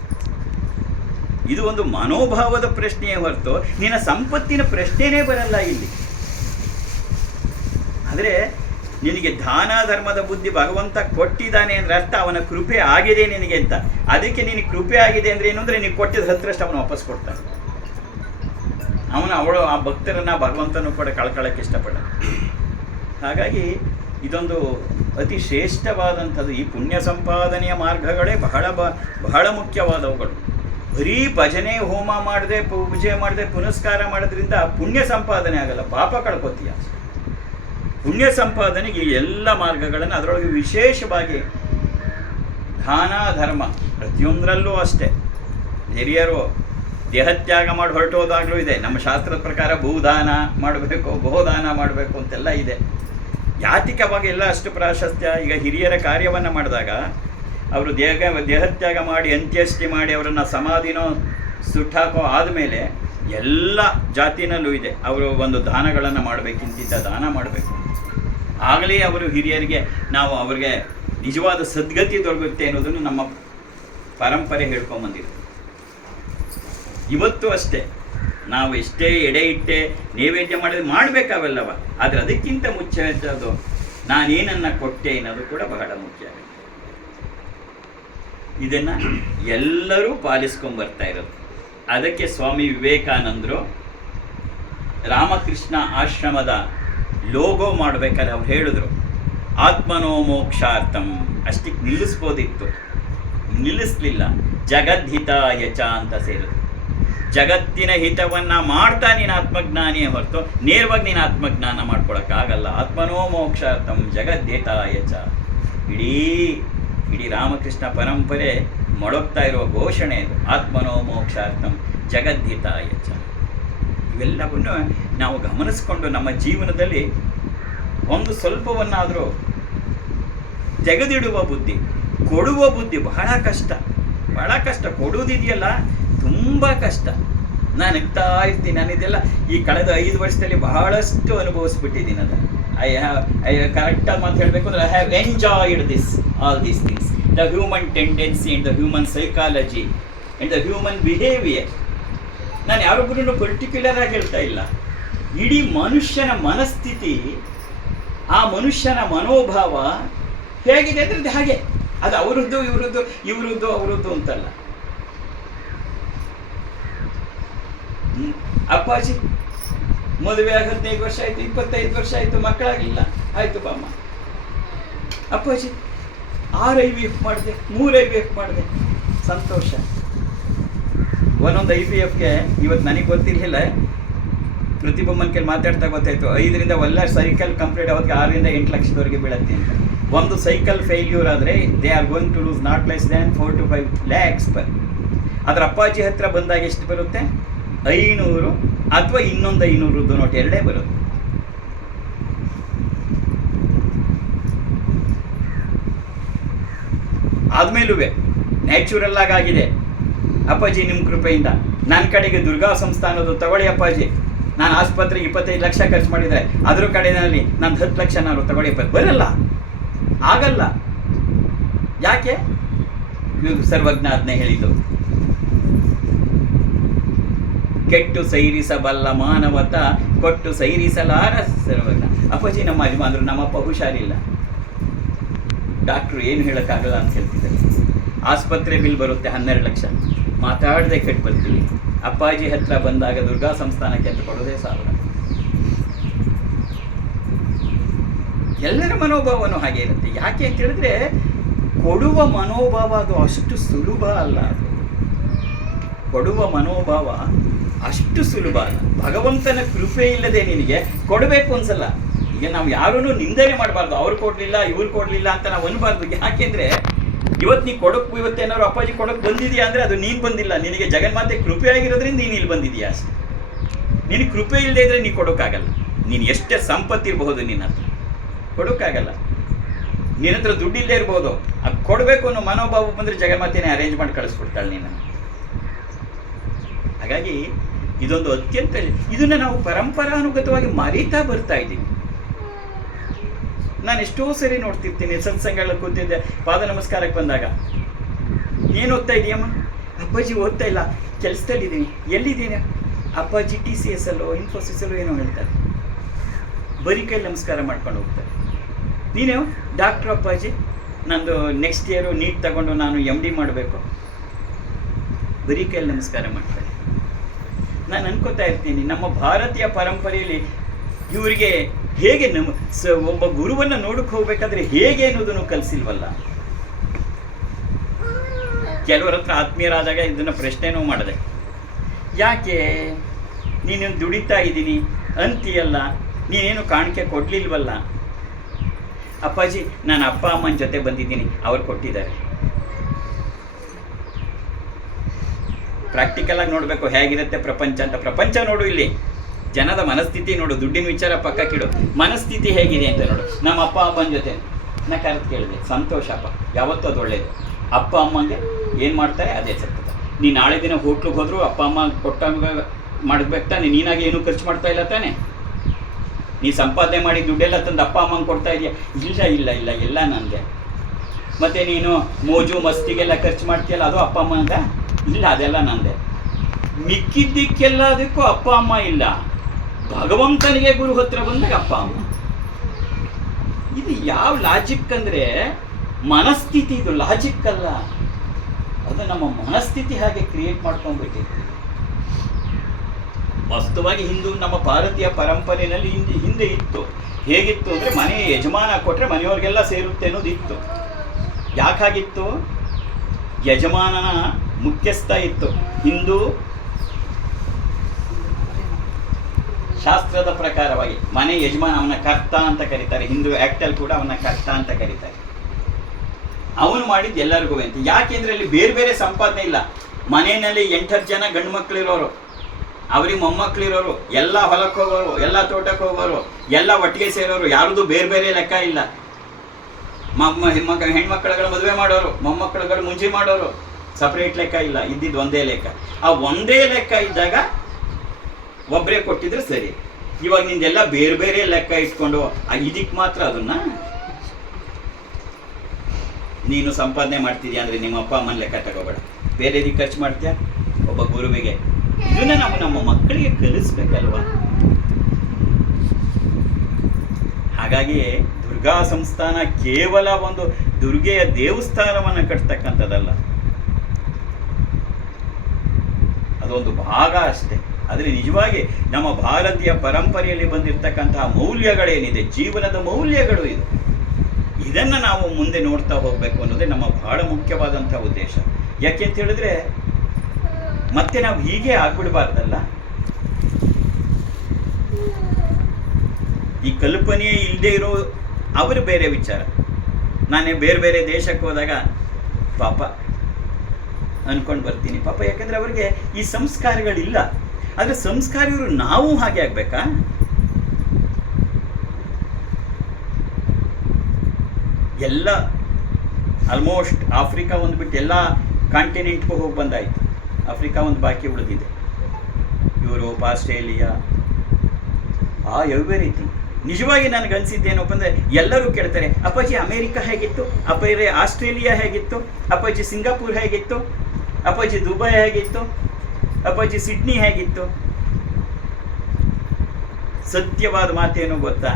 ಇದು ಒಂದು ಮನೋಭಾವದ ಪ್ರಶ್ನೆಯೇ ಹೊರತು ನಿನ್ನ ಸಂಪತ್ತಿನ ಪ್ರಶ್ನೆನೇ ಬರಲ್ಲ ಇಲ್ಲಿ. ಆದರೆ ನಿನಗೆ ದಾನ ಧರ್ಮದ ಬುದ್ಧಿ ಭಗವಂತ ಕೊಟ್ಟಿದ್ದಾನೆ ಅಂದ್ರೆ ಅರ್ಥ ಅವನ ಕೃಪೆ ಆಗಿದೆ ನಿನಗೆ ಅಂತ. ಅದಕ್ಕೆ ನಿನಗೆ ಕೃಪೆ ಆಗಿದೆ ಅಂದ್ರೆ ಏನು ಅಂದರೆ ನೀನು ಕೊಟ್ಟಿದ್ದ ಹತ್ರಷ್ಟು ಅವನು ವಾಪಸ್ ಕೊಡ್ತಾನೆ. ಅವನು ಅವಳು ಆ ಭಕ್ತರನ್ನ ಭಗವಂತನು ಕೂಡ ಕಳ್ಕೊಳ್ಳೋಕ್ಕೆ ಇಷ್ಟಪಡ ಹಾಗಾಗಿ ಇದೊಂದು ಅತಿ ಶ್ರೇಷ್ಠವಾದಂಥದ್ದು ಈ ಪುಣ್ಯ ಸಂಪಾದನೆಯ ಮಾರ್ಗಗಳೇ ಬಹಳ ಬಹಳ ಮುಖ್ಯವಾದವುಗಳು. ಬರೀ ಭಜನೆ, ಹೋಮ ಮಾಡದೆ ಪೂಜೆ ಮಾಡದೆ ಪುನಸ್ಕಾರ ಮಾಡೋದ್ರಿಂದ ಪುಣ್ಯ ಸಂಪಾದನೆ ಆಗಲ್ಲ, ಪಾಪ ಕಳ್ಕೊತೀಯ. ಪುಣ್ಯ ಸಂಪಾದನೆಗೆ ಎಲ್ಲ ಮಾರ್ಗಗಳನ್ನು ಅದರೊಳಗೆ ವಿಶೇಷವಾಗಿ ದಾನ, ಧರ್ಮ ಪ್ರತಿಯೊಂದರಲ್ಲೂ ಅಷ್ಟೇ. ಹಿರಿಯರು ದೇಹತ್ಯಾಗ ಮಾಡಿ ಹೊರಟೋದಾಗಲೂ ಇದೆ. ನಮ್ಮ ಶಾಸ್ತ್ರದ ಪ್ರಕಾರ ಭೂದಾನ ಮಾಡಬೇಕು ಗೋದಾನ ಮಾಡಬೇಕು ಅಂತೆಲ್ಲ ಇದೆ. ಯಾತಿಕವಾಗಿ ಎಲ್ಲ ಅಷ್ಟು ಪ್ರಾಶಸ್ತ್ಯ, ಈಗ ಹಿರಿಯರ ಕಾರ್ಯವನ್ನು ಮಾಡಿದಾಗ ಅವರು ದೇಹ ದೇಹತ್ಯಾಗ ಮಾಡಿ ಅಂತ್ಯಷ್ಟಿ ಮಾಡಿ ಅವರನ್ನು ಸಮಾಧಿನೋ ಸುಟ್ಟಾಕೋ ಆದಮೇಲೆ ಎಲ್ಲ ಜಾತಿನಲ್ಲೂ ಇದೆ. ಅವರು ಒಂದು ದಾನಗಳನ್ನು ಮಾಡಬೇಕಿಂತಿದ್ದ ದಾನ ಮಾಡಬೇಕು. ಆಗಲೇ ಅವರು ಹಿರಿಯರಿಗೆ ನಾವು ಅವ್ರಿಗೆ ನಿಜವಾದ ಸದ್ಗತಿ ದೊರಕುತ್ತೆ ಅನ್ನೋದನ್ನು ನಮ್ಮ ಪರಂಪರೆ ಹೇಳ್ಕೊಂಬಂದಿದೆ. ಇವತ್ತು ಅಷ್ಟೇ. ನಾವು ಎಷ್ಟೇ ಎಡೆ ಇಟ್ಟೆ ನೈವೇದ್ಯ ಮಾಡಿದ್ರೆ ಮಾಡಬೇಕಾವೆಲ್ಲವ. ಆದರೆ ಅದಕ್ಕಿಂತ ಮುಖ್ಯವಾದದ್ದು ನಾನೇನನ್ನು ಕೊಟ್ಟೆ ಅನ್ನೋದು ಕೂಡ ಬಹಳ ಮುಖ್ಯ. ಇದನ್ನು ಎಲ್ಲರೂ ಪಾಲಿಸ್ಕೊಂಬರ್ತಾ ಇರೋದು. ಅದಕ್ಕೆ ಸ್ವಾಮಿ ವಿವೇಕಾನಂದರು, ರಾಮಕೃಷ್ಣ ಆಶ್ರಮದ ಲೋಗೋ ಮಾಡಬೇಕಾದ್ರೆ ಅವ್ರು ಹೇಳಿದ್ರು, ಆತ್ಮನೋ ಮೋಕ್ಷಾರ್ಥಂ. ಅಷ್ಟಕ್ಕೆ ನಿಲ್ಲಿಸ್ಬೋದಿತ್ತು. ನಿಲ್ಲಿಸ್ಲಿಲ್ಲ. ಜಗದ್ಹಿತ ಯಚ ಅಂತ ಸೇರಿದ್ರು. ಜಗತ್ತಿನ ಹಿತವನ್ನ ಮಾಡ್ತಾ ನೀನು ಆತ್ಮಜ್ಞಾನಿಯ ಹೊರತು ನೇರವಾಗಿ ನೀನು ಆತ್ಮಜ್ಞಾನ ಮಾಡ್ಕೊಳಕ್ಕಾಗಲ್ಲ. ಆತ್ಮನೋ ಮೋಕ್ಷಾರ್ಥಂ ಜಗದ್ಹಿತಾಯ ಚ. ಇಡೀ ಇಡೀ ರಾಮಕೃಷ್ಣ ಪರಂಪರೆ ಮೊಳಗ್ತಾ ಇರುವ ಘೋಷಣೆ ಇದು. ಆತ್ಮನೋ ಮೋಕ್ಷಾರ್ಥಂ ಜಗದ್ಗೀತಾಯ ಚ. ಇವೆಲ್ಲವನ್ನು ನಾವು ಗಮನಿಸ್ಕೊಂಡು ನಮ್ಮ ಜೀವನದಲ್ಲಿ ಒಂದು ಸ್ವಲ್ಪವನ್ನಾದರೂ ತೆಗೆದಿಡುವ ಬುದ್ಧಿ, ಕೊಡುವ ಬುದ್ಧಿ ಬಹಳ ಕಷ್ಟ. ಬಹಳ ಕಷ್ಟ. ಕೊಡುವುದಿದೆಯಲ್ಲ, ತುಂಬ ಕಷ್ಟ. ನಾನು ಇರ್ತಾ ಇರ್ತೀನಿ ನಾನು ಇದೆಲ್ಲ ಈ ಕಳೆದ ಐದು ವರ್ಷದಲ್ಲಿ ಬಹಳಷ್ಟು ಅನುಭವಿಸ್ಬಿಟ್ಟಿದ್ದೀನಿ ಅದು ಐ ಹ್ಯಾವ್ ಐ ಕರೆಕ್ಟಾಗಿ ಮಾತು ಹೇಳಬೇಕು ಅಂದರೆ I have enjoyed this all these things the human tendency and the human psychology and the human behaviour ನಾನು ಯಾರೊಬ್ಬರನ್ನು ಪರ್ಟಿಕ್ಯುಲರ್ ಆಗಿ ಹೇಳ್ತಾ ಇಲ್ಲ. ಇಡೀ ಮನುಷ್ಯನ ಮನಸ್ಥಿತಿ, ಆ ಮನುಷ್ಯನ ಮನೋಭಾವ ಹೇಗಿದೆ ಅಂದರೆ ಅದು ಹಾಗೆ. ಅದು ಅವರದ್ದು, ಇವರದ್ದು ಇವರದ್ದು, ಅವರದ್ದು ಅಂತಲ್ಲ ಹ್ಮ್. ಅಪ್ಪಾಜಿ, ಮದುವೆ ಆಗ ಹದಿನೈದು ವರ್ಷ ಆಯಿತು, ಇಪ್ಪತ್ತೈದು ವರ್ಷ ಆಯಿತು ಮಕ್ಕಳಾಗಿಲ್ಲ ಆಯಿತು ಬಾಮ್ಮ. ಅಪ್ಪಾಜಿ, ಆರು ಐ ವಿ ಎಫ್ ಮಾಡಿದೆ, ಮೂರು ಐ ವಿ ಎಫ್ ಮಾಡಿದೆ. ಸಂತೋಷ. ಒಂದೊಂದು ಐ ವಿ ಎಫ್ಗೆ ಇವತ್ತು ನನಗೆ ಗೊತ್ತಿರಲಿಲ್ಲ. ಪ್ರತಿಬೊಮ್ಮನ ಕೇಳಿ ಮಾತಾಡ್ತಾ ಗೊತ್ತಾಯ್ತು. ಐದರಿಂದ ಒಳ್ಳೆ ಸೈಕಲ್ ಕಂಪ್ಲೀಟ್ ಆಗೋದಕ್ಕೆ ಆರರಿಂದ ಎಂಟು ಲಕ್ಷದವರೆಗೆ ಬೀಳತ್ತೆ ಅಂತ. ಒಂದು ಸೈಕಲ್ ಫೇಲ್ಯೂರ್ ಆದರೆ they are going to lose not less than four to five lakhs per ಅದರ ಅಪ್ಪಾಜಿ ಹತ್ತಿರ ಬಂದಾಗ ಎಷ್ಟು ಬರುತ್ತೆ? ಐನೂರು ಅಥವಾ ಇನ್ನೊಂದು ಐನೂರದ್ದು ನೋಟ್ ಎರಡೇ ಬರುತ್ತೆ. ಆದ್ಮೇಲೂ ನ್ಯಾಚುರಲ್ ಆಗಿದೆ ಅಪ್ಪಾಜಿ ನಿಮ್ಮ ಕೃಪೆಯಿಂದ. ನನ್ನ ಕಡೆಗೆ ದುರ್ಗಾ ಸಂಸ್ಥಾನದ್ದು ತಗೊಳ್ಳಿ ಅಪ್ಪಾಜಿ. ನಾನು ಆಸ್ಪತ್ರೆಗೆ ಇಪ್ಪತ್ತೈದು ಲಕ್ಷ ಖರ್ಚು ಮಾಡಿದರೆ ಅದ್ರ ಕಡೆಯಲ್ಲಿ ನಾನು ಹತ್ತು ಲಕ್ಷ ನಾನು ತಗೊಳ್ಳಿ ಅಪ್ಪ ಬರಲ್ಲ. ಆಗಲ್ಲ. ಯಾಕೆ? ಇದು ಸರ್ವಜ್ಞ ಅದನ್ನೇ ಹೇಳಿದ್ದು. ಕೆಟ್ಟು ಸೈರಿಸಬಲ್ಲ ಮಾನವತ, ಕೊಟ್ಟು ಸೈರಿಸಲಾರ ಸರ್ವಜ್ಞ. ಅಪ್ಪಾಜಿ, ನಮ್ಮ ಯಜಮಾನ್ರು ನಮ್ಮಪ್ಪ ಹುಷಾರಿಲ್ಲ ಡಾಕ್ಟ್ರು ಏನು ಹೇಳೋಕ್ಕಾಗಲ್ಲ ಅಂತ ಹೇಳ್ತಿದ್ದಾರೆ. ಆಸ್ಪತ್ರೆ ಬಿಲ್ ಬರುತ್ತೆ ಹನ್ನೆರಡು ಲಕ್ಷ. ಮಾತಾಡದೆ ಕೆಟ್ಟು ಬರ್ತೀವಿ. ಅಪ್ಪಾಜಿ ಹತ್ರ ಬಂದಾಗ ದುರ್ಗಾ ಸಂಸ್ಥಾನಕ್ಕೆ ಅಂತ ಕೊಡೋದೇ ಸಾವಿರ ಎಲ್ಲರ ಮನೋಭಾವನೂ ಹಾಗೆ ಇರುತ್ತೆ. ಯಾಕೆ ಅಂತ ಹೇಳಿದ್ರೆ, ಕೊಡುವ ಮನೋಭಾವ ಅದು ಅಷ್ಟು ಸುಲಭ ಅಲ್ಲ ಅದು. ಕೊಡುವ ಮನೋಭಾವ ಅಷ್ಟು ಸುಲಭ. ಭಗವಂತನ ಕೃಪೆ ಇಲ್ಲದೆ ನಿನಗೆ ಕೊಡಬೇಕು ಅನ್ಸಲ್ಲ. ಈಗ ನಾವು ಯಾರೂ ನಿಂದನೆ ಮಾಡಬಾರ್ದು. ಅವ್ರು ಕೊಡ್ಲಿಲ್ಲ, ಇವ್ರು ಕೊಡ್ಲಿಲ್ಲ ಅಂತ ನಾವು ಅನ್ಬಾರ್ದು. ಯಾಕೆಂದ್ರೆ ಇವತ್ತು ನೀ ಕೊಡಕ್ ಇವತ್ತೇನಾದ್ರು ಅಪ್ಪಾಜಿ ಕೊಡಕ್ ಬಂದಿದ್ಯಾ ಅಂದ್ರೆ ಅದು ನೀನು ಬಂದಿಲ್ಲ. ನಿನಗೆ ಜಗನ್ಮಾತೆ ಕೃಪೆ ಆಗಿರೋದ್ರಿಂದ ನೀನು ಇಲ್ಲಿ ಬಂದಿದೀಯಾ ಅಷ್ಟೆ. ನಿನಗೆ ಕೃಪೆ ಇಲ್ಲದೆ ಇದ್ರೆ ನೀ ಕೊಡೋಕ್ಕಾಗಲ್ಲ. ನೀನು ಎಷ್ಟೇ ಸಂಪತ್ತಿರಬಹುದು ನಿನ್ನ ಹತ್ರ. ಕೊಡೋಕ್ಕಾಗಲ್ಲ. ನಿನ್ನ ಹತ್ರ ದುಡ್ಡಿಲ್ಲದೆ ಇರ್ಬೋದು. ಅದು ಕೊಡಬೇಕು ಅನ್ನೋ ಮನೋಭಾವ ಬಂದ್ರೆ ಜಗನ್ಮಾತೆನೇ ಅರೇಂಜ್ ಮಾಡಿ ಕಳಿಸ್ಕೊಡ್ತಾಳೆ ನಿನ್ನ ಹಾಗಾಗಿ ಇದೊಂದು ಅತ್ಯಂತ ಇದನ್ನ ನಾವು ಪರಂಪರಾನುಗತವಾಗಿ ಮರೀತಾ ಬರ್ತಾ ಇದ್ದೀವಿ. ನಾನು ಎಷ್ಟೋ ಸರಿ ನೋಡ್ತಿರ್ತೀನಿ ಸತ್ಸಂಗಗಳ ಕೂತಿದ್ದೆ ಪಾದ ನಮಸ್ಕಾರಕ್ಕೆ ಬಂದಾಗ. ಏನು ಓದ್ತಾ ಇದೆಯಮ್ಮ ಅಪ್ಪಾಜಿ ಓದ್ತಾ ಇಲ್ಲ. ಕೆಲಸದಲ್ಲಿದ್ದೀನಿ ಎಲ್ಲಿದ್ದೀನಿ ಅಪ್ಪಾಜಿ ಟಿ ಸಿ ಎಸ್ ಅಲ್ಲೋ ಇನ್ಫೋಸಿಸ್ ಅಲ್ಲೋ ಏನೋ ಹೇಳ್ತಾರೆ. ಬರೀ ಕೈ ನಮಸ್ಕಾರ ಮಾಡ್ಕೊಂಡು ಹೋಗ್ತಾರೆ. ನೀನು? ಡಾಕ್ಟ್ರ್ ಅಪ್ಪಾಜಿ, ನಂದು ನೆಕ್ಸ್ಟ್ ಇಯರು ನೀಟ್ ತಗೊಂಡು ನಾನು ಎಂ ಡಿ ಮಾಡಬೇಕು. ಬರೀ ಕೈಯಲ್ಲಿ ನಮಸ್ಕಾರ ಮಾಡ್ತಾರೆ ನಾನು ಅನ್ಕೋತಾ ಇರ್ತೀನಿ, ನಮ್ಮ ಭಾರತೀಯ ಪರಂಪರೆಯಲ್ಲಿ ಇವರಿಗೆ ಹೇಗೆ ನಮ್ಮ ಸ ಒಬ್ಬ ಗುರುವನ್ನ ನೋಡಕ್ಕೆ ಹೋಗ್ಬೇಕಾದ್ರೆ ಹೇಗೆ ಅನ್ನೋದನ್ನು ಕಲಿಸಿಲ್ವಲ್ಲ? ಕೆಲವರ ಹತ್ರ ಆತ್ಮೀಯರಾದಾಗ ಇದನ್ನ ಪ್ರಶ್ನೆನೂ ಮಾಡಿದೆ. ಯಾಕೆ? ನೀನು ದುಡಿತಾ ಇದ್ದೀನಿ? ಅಂತೀಯಲ್ಲ, ನೀನೇನು ಕಾಣಿಕೆ ಕೊಡ್ಲಿಲ್ವಲ್ಲ? ಅಪ್ಪಾಜಿ, ನಾನು ಅಪ್ಪ ಅಮ್ಮನ ಜೊತೆ ಬಂದಿದ್ದೀನಿ, ಅವ್ರು ಕೊಟ್ಟಿದ್ದಾರೆ. ಪ್ರಾಕ್ಟಿಕಲ್ ಆಗಿ ನೋಡಬೇಕು ಹೇಗಿರುತ್ತೆ ಪ್ರಪಂಚ ಅಂತ. ಪ್ರಪಂಚ ನೋಡು ಇಲ್ಲಿ. ಜನದ ಮನಸ್ಥಿತಿ ನೋಡು. ದುಡ್ಡಿನ ವಿಚಾರ ಪಕ್ಕಕ್ಕಿಡು ಮನಸ್ಥಿತಿ ಹೇಗಿದೆ ಅಂತ ನೋಡು. ನಮ್ಮ ಅಪ್ಪ, ಅಮ್ಮನ ಜೊತೆ. ನಾ ಕರೆದು ಕೇಳಿದೆ. ಸಂತೋಷಪ್ಪ ಯಾವತ್ತೂ ಅದು ಒಳ್ಳೇದು. ಅಪ್ಪ, ಅಮ್ಮಂಗೆ ಏನು ಮಾಡ್ತಾರೆ ಅದೇ ಸತ್ತದ ನೀ ನಾಳೆ ದಿನ ಹೋಟ್ಲಿಗೆ ಹೋದರೂ ಅಪ್ಪ, ಅಮ್ಮ ಕೊಟ್ಟಂಗ ಮಾಡಬೇಕು ತಾನೆ ನೀನಾಗಿ ಏನು ಖರ್ಚು ಮಾಡ್ತಾ ಇಲ್ಲ ತಾನೆ? ನೀ ಸಂಪಾದನೆ ಮಾಡಿ ದುಡ್ಡೆಲ್ಲ ತಂದು ಅಪ್ಪ, ಅಮ್ಮಂಗೆ ಕೊಡ್ತಾ ಇದೆಯಾ? ಇಲ್ಲ ಇಲ್ಲ ಇಲ್ಲ. ಎಲ್ಲ ನನಗೆ. ಮತ್ತೆ ನೀನು ಮೋಜು, ಮಸ್ತಿಗೆಲ್ಲ ಖರ್ಚು ಮಾಡ್ತೀಯಲ್ಲ, ಅದು ಅಪ್ಪ ಅಮ್ಮಂಗ ಇಲ್ಲ ಅದೆಲ್ಲ ನಂದೆ. ಮಿಕ್ಕಿದ್ದಕ್ಕೆಲ್ಲದಕ್ಕೂ ಅಪ್ಪ, ಅಮ್ಮ ಇಲ್ಲ. ಭಗವಂತನಿಗೆ ಗುರು ಹತ್ರ ಬಂದಾಗ ಅಪ್ಪ, ಅಮ್ಮ. ಇದು ಯಾವ ಲಾಜಿಕ್ ಅಂದ್ರೆ ಮನಸ್ಥಿತಿ ಇದು ಲಾಜಿಕ್ ಅಲ್ಲ. ಅದು ನಮ್ಮ ಮನಸ್ಥಿತಿ ಹಾಗೆ ಕ್ರಿಯೇಟ್ ಮಾಡ್ಕೊಂಡ್ಬಿಟ್ಟಿತ್ತು ವಾಸ್ತವಾಗಿ ಹಿಂದೂ ನಮ್ಮ ಭಾರತೀಯ ಪರಂಪರೆಯಲ್ಲಿ ಹಿಂದೆ ಹಿಂದೆ ಇತ್ತು. ಹೇಗಿತ್ತು ಅಂದ್ರೆ ಮನೆಯ ಯಜಮಾನ ಕೊಟ್ಟರೆ ಮನೆಯವ್ರಿಗೆಲ್ಲ ಸೇರುತ್ತೆ ಅನ್ನೋದು ಇತ್ತು ಯಾಕಾಗಿತ್ತು? ಯಜಮಾನನ ಮುಖ್ಯಸ್ಥ ಇತ್ತು. ಹಿಂದೂ ಶಾಸ್ತ್ರದ ಪ್ರಕಾರವಾಗಿ ಮನೆ ಯಜಮಾನ ಅವನ ಕರ್ತ ಅಂತ ಕರೀತಾರೆ. ಹಿಂದೂ ಆಕ್ಟಲ್ಲಿ ಕೂಡ ಅವನ ಕರ್ತ ಅಂತ ಕರೀತಾರೆ. ಅವನು ಮಾಡಿದ್ದು ಎಲ್ಲರಿಗೂ ಅಂತ ಯಾಕೆಂದ್ರೆ ಅಲ್ಲಿ ಬೇರೆ ಬೇರೆ ಸಂಪಾದನೆ ಇಲ್ಲ. ಮನೆಯಲ್ಲಿ ಎಂಟತ್ತು ಜನ ಗಂಡು ಮಕ್ಕಳಿರೋರು ಅವ್ರಿಗೆ ಮೊಮ್ಮಕ್ಕಳಿರೋರು ಎಲ್ಲ ಹೊಲಕ್ಕೆ ಹೋಗೋರು, ಎಲ್ಲ ತೋಟಕ್ಕೆ ಹೋಗೋರು, ಎಲ್ಲ ಒಟ್ಟಿಗೆ ಸೇರೋರು ಯಾರ್ದು ಬೇರೆ ಬೇರೆ ಲೆಕ್ಕ ಇಲ್ಲ. ಮಮ್ಮ ಹೆಣ್ಮಕ್ಳು, ಹೆಣ್ಮಕ್ಳುಗಳ ಮದುವೆ ಮಾಡೋರು ಮೊಮ್ಮಕ್ಕಳುಗಳು ಮುಂಜಿ ಮಾಡೋರು. ಸಪ್ರೇಟ್ ಲೆಕ್ಕ ಇಲ್ಲ ಇದ್ದಿದ್ದು ಒಂದೇ ಲೆಕ್ಕ. ಆ ಒಂದೇ ಲೆಕ್ಕ ಇದ್ದಾಗ ಒಬ್ಬರೇ ಕೊಟ್ಟಿದ್ರೆ ಸರಿ. ಇವಾಗ ನಿಂದೆಲ್ಲ ಬೇರೆ ಬೇರೆ ಲೆಕ್ಕ ಇಟ್ಕೊಂಡು ಇದಕ್ಕೆ ಮಾತ್ರ ಅದನ್ನ ನೀನು ಸಂಪಾದನೆ ಮಾಡ್ತಿದ್ಯಾ ಅಂದ್ರೆ ನಿಮ್ಮ ಅಪ್ಪ ಅಮ್ಮನ ಲೆಕ್ಕ ತಗೋಬೇಡ. ಬೇರೆ ಇದಕ್ಕೆ ಖರ್ಚು ಮಾಡ್ತೀಯಾ? ಒಬ್ಬ ಗುರುವಿಗೆ. ಇದನ್ನ ನಾವು ನಮ್ಮ ಮಕ್ಕಳಿಗೆ ಕಲಿಸ್ಬೇಕಲ್ವಾ? ಹಾಗಾಗಿ ದುರ್ಗಾ ಸಂಸ್ಥಾನ ಕೇವಲ ಒಂದು ದುರ್ಗೆಯ ದೇವಸ್ಥಾನವನ್ನು ಕಟ್ತಕ್ಕಂಥದ್ದಲ್ಲ. ಅದೊಂದು ಭಾಗ ಅಷ್ಟೇ. ಆದರೆ ನಿಜವಾಗಿ ನಮ್ಮ ಭಾರತೀಯ ಪರಂಪರೆಯಲ್ಲಿ ಬಂದಿರತಕ್ಕಂತಹ ಮೌಲ್ಯಗಳೇನಿದೆ, ಜೀವನದ ಮೌಲ್ಯಗಳು ಇದು. ಇದನ್ನು ನಾವು ಮುಂದೆ ನೋಡ್ತಾ ಹೋಗಬೇಕು ಅನ್ನೋದೇ ನಮ್ಮ ಬಹಳ ಮುಖ್ಯವಾದಂಥ ಉದ್ದೇಶ. ಯಾಕೆ ಅಂತ ಹೇಳಿದ್ರೆ, ಮತ್ತೆ ನಾವು ಹೀಗೆ ಆಗ್ಬಿಡ್ಬಾರ್ದಲ್ಲ? ಈ ಕಲ್ಪನೆಯೇ ಇಲ್ಲದೆ ಇರೋ ಅವರು ಬೇರೆ ವಿಚಾರ. ನಾನೇ ಬೇರೆ ಬೇರೆ ದೇಶಕ್ಕೆ ಹೋದಾಗ, ಪಾಪ ಅನ್ಕೊಂಡು ಬರ್ತೀನಿ. ಪಾಪ ಯಾಕಂದ್ರೆ ಅವರಿಗೆ ಈ ಸಂಸ್ಕಾರಗಳಿಲ್ಲ. ಆದರೆ ಸಂಸ್ಕಾರಿಯವರು ನಾವು ಹಾಗೆ ಆಗ್ಬೇಕಾ? ಎಲ್ಲ ಆಲ್ಮೋಸ್ಟ್ ಆಫ್ರಿಕಾ ಒಂದು ಬಿಟ್ಟು ಎಲ್ಲ ಕಾಂಟಿನೆಂಟ್ಗೂ ಹೋಗಿ ಬಂದಾಯಿತು. ಆಫ್ರಿಕಾ ಒಂದು ಬಾಕಿ ಉಳಿದಿದೆ. ಯುರೋಪ್ ಆಸ್ಟ್ರೇಲಿಯಾ ಆ ಯಾವ ರೀತಿ? ನಿಜವಾಗಿ ನನಗೆ ಅನ್ಸಿದ್ದೇನಪ್ಪ ಅಂದರೆ ಎಲ್ಲರೂ ಕೇಳ್ತಾರೆ, ಅಪ್ಪಾಜಿ ಅಮೇರಿಕಾ ಹೇಗಿತ್ತು? ಅಪ್ಪಾಜಿ ಆಸ್ಟ್ರೇಲಿಯಾ ಹೇಗಿತ್ತು? ಅಪ್ಪಾಜಿ ಸಿಂಗಾಪುರ್ ಹೇಗಿತ್ತು? ಅಪ್ಪಾಜಿ ದುಬೈ ಹೇಗಿತ್ತು? ಅಪ್ಪಾಜಿ ಸಿಡ್ನಿ ಹೇಗಿತ್ತು? ಸತ್ಯವಾದ ಮಾತೇನು ಗೊತ್ತಾ?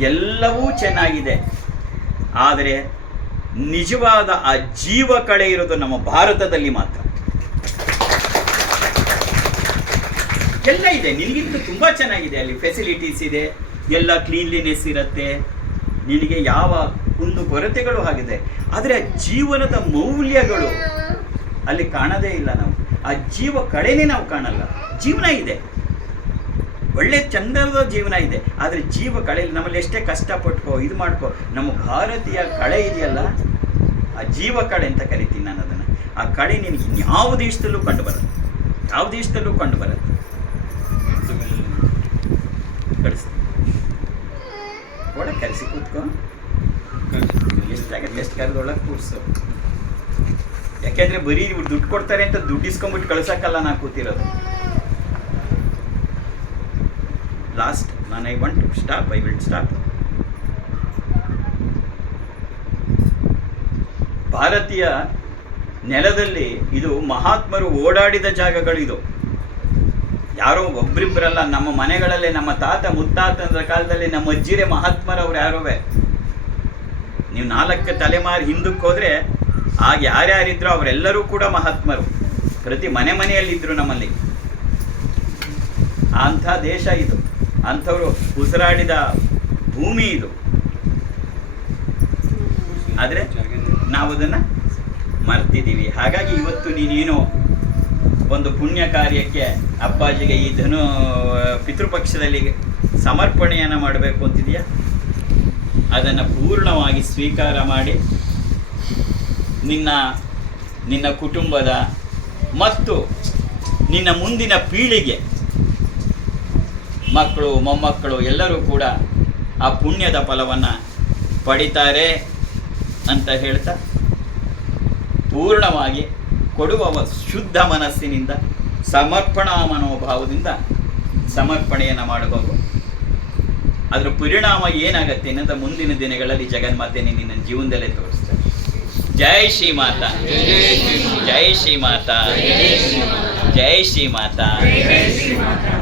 ಎಲ್ಲವೂ ಚೆನ್ನಾಗಿದೆ. ಆದರೆ ನಿಜವಾದ ಆ ಜೀವ ಕಳೆ ಇರೋದು ನಮ್ಮ ಭಾರತದಲ್ಲಿ ಮಾತ್ರ. ಎಲ್ಲ ಇದೆ. ನಿನಗಿಂತ ತುಂಬ ಚೆನ್ನಾಗಿದೆ ಅಲ್ಲಿ ಫೆಸಿಲಿಟೀಸ್ ಇದೆ. ಎಲ್ಲ ಕ್ಲೀನ್ಲಿನೆಸ್ ಇರುತ್ತೆ. ನಿನಗೆ ಯಾವ ಒಂದು ಕೊರತೆಗಳು ಆಗಿದೆ. ಆದರೆ ಆ ಜೀವನದ ಮೌಲ್ಯಗಳು ಅಲ್ಲಿ ಕಾಣದೇ ಇಲ್ಲ ನಾವು. ಆ ಜೀವ ಕಡೆನೇ ನಾವು ಕಾಣಲ್ಲ. ಜೀವನ ಇದೆ. ಒಳ್ಳೆ ಚಂದದ ಜೀವನ ಇದೆ. ಆದರೆ ಜೀವ ಕಳೆ ನಮ್ಮಲ್ಲಿ ಎಷ್ಟೇ ಕಷ್ಟಪಟ್ಕೋ, ಇದು ಮಾಡ್ಕೋ, ನಮ್ಮ ಭಾರತೀಯ ಕಳೆ ಇದೆಯಲ್ಲ? ಆ ಜೀವ ಕಳೆ ಅಂತ ಕರಿತೀನಿ ನಾನು ಅದನ್ನು. ಆ ಕಳೆ ನಿನಗೆ ಯಾವ ದೇಶದಲ್ಲೂ ಕಂಡು ಬರುತ್ತೆ ಯಾವ ದೇಶದಲ್ಲೂ ಕಂಡು ಬರುತ್ತೆ ಕಳಿಸ್ತೀನಿ. ಒಳಗೆ ಕರೆಸಿ ಕೂತ್ಕೋ. ಯಾಕೆಂದ್ರೆ ಬರೀ ಇವ್ರು ದುಡ್ಡು ಕೊಡ್ತಾರೆ ಅಂತ ದುಡ್ಡು ಇಸ್ಕೊಂಬಿಟ್ಟು ಕಳ್ಸಕ್ಕಲ್ಲ ನಾ ಕೂತಿರೋದು. ಲಾಸ್ಟ್ ನಾನು I want stop I will stop ಭಾರತೀಯ ನೆಲದಲ್ಲಿ ಇದು ಮಹಾತ್ಮರು ಓಡಾಡಿದ ಜಾಗಗಳಿದು ಯಾರೋ ಒಬ್ರಿಬ್ಬರಲ್ಲ ನಮ್ಮ ಮನೆಗಳಲ್ಲೇ ನಮ್ಮ ತಾತ ಮುತ್ತಾತನ ಕಾಲದಲ್ಲಿ ನಮ್ಮ ಅಜ್ಜಿರೇ ಮಹಾತ್ಮರವ್ರು ಯಾರೋವೆ? ನೀವು ನಾಲ್ಕು ತಲೆಮಾರು ಹಿಂದಕ್ಕೆ ಹೋದ್ರೆ ಆಗ ಯಾರ್ಯಾರಿದ್ರು ಅವರೆಲ್ಲರೂ ಕೂಡ ಮಹಾತ್ಮರು. ಪ್ರತಿ ಮನೆ ಮನೆಯಲ್ಲಿದ್ದರು ನಮ್ಮಲ್ಲಿ. ಅಂಥ ದೇಶ ಇದು. ಅಂಥವರು ಉಸಿರಾಡಿದ ಭೂಮಿ ಇದು. ಆದರೆ ನಾವು ಅದನ್ನು ಮರ್ತಿದ್ದೀವಿ. ಹಾಗಾಗಿ ಇವತ್ತು ನೀನೇನು ಒಂದು ಪುಣ್ಯ ಕಾರ್ಯಕ್ಕೆ ಅಪ್ಪಾಜಿಗೆ ಈ ಧನು, ಪಿತೃಪಕ್ಷದಲ್ಲಿ ಸಮರ್ಪಣೆಯನ್ನು ಮಾಡಬೇಕು ಅಂತಿದೆಯಾ ಅದನ್ನು ಪೂರ್ಣವಾಗಿ ಸ್ವೀಕಾರ ಮಾಡಿ ನಿನ್ನ ನಿನ್ನ ಕುಟುಂಬದ ಮತ್ತು ನಿನ್ನ ಮುಂದಿನ ಪೀಳಿಗೆ ಮಕ್ಕಳು, ಮೊಮ್ಮಕ್ಕಳು ಎಲ್ಲರೂ ಕೂಡ ಆ ಪುಣ್ಯದ ಫಲವನ್ನು ಪಡಿತಾರೆ ಅಂತ ಹೇಳ್ತಾ ಪೂರ್ಣವಾಗಿ ಕೊಡುವ ಶುದ್ಧ ಮನಸ್ಸಿನಿಂದ ಸಮರ್ಪಣಾ ಮನೋಭಾವದಿಂದ ಸಮರ್ಪಣೆಯನ್ನು ಮಾಡಬೇಕು ಅದರ ಪರಿಣಾಮ ಏನಾಗತ್ತೆ ಅಂತ ಮುಂದಿನ ದಿನಗಳಲ್ಲಿ ಜಗನ್ಮಾತೆ ನಿನ್ನ ಜೀವನದಲ್ಲೇ ತೋರಿಸ್ತಾರೆ. ಜೈ ಶ್ರೀ ಮಾತಾ ಜೈ ಶ್ರೀ ಮಾತಾ ಜೈ ಶ್ರೀ ಮಾತಾ ಜೈ ಶ್ರೀ ಮಾತಾ